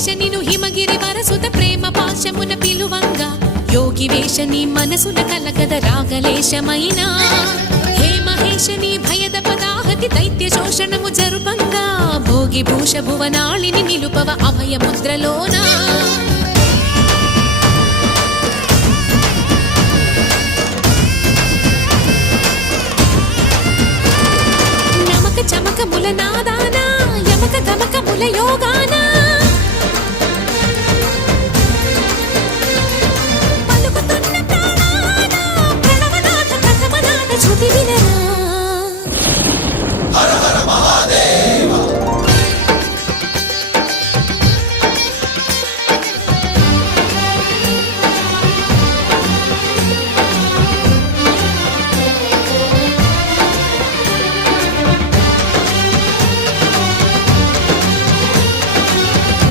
వేష నిను హిమగిరి వరసుత ప్రేమ పాశమున పిలువంగా యోగి వేష నీ మనసున కలకద రాగలేశమైనా హే మహేష నీ భయద పదాహతి దైత్య శోషణము జరుపంగా భోగి భూష భువనాళిని నిలుపవ అభయ ముద్రలోనా చమకముల నాదానా యమక గమకముల యోగానా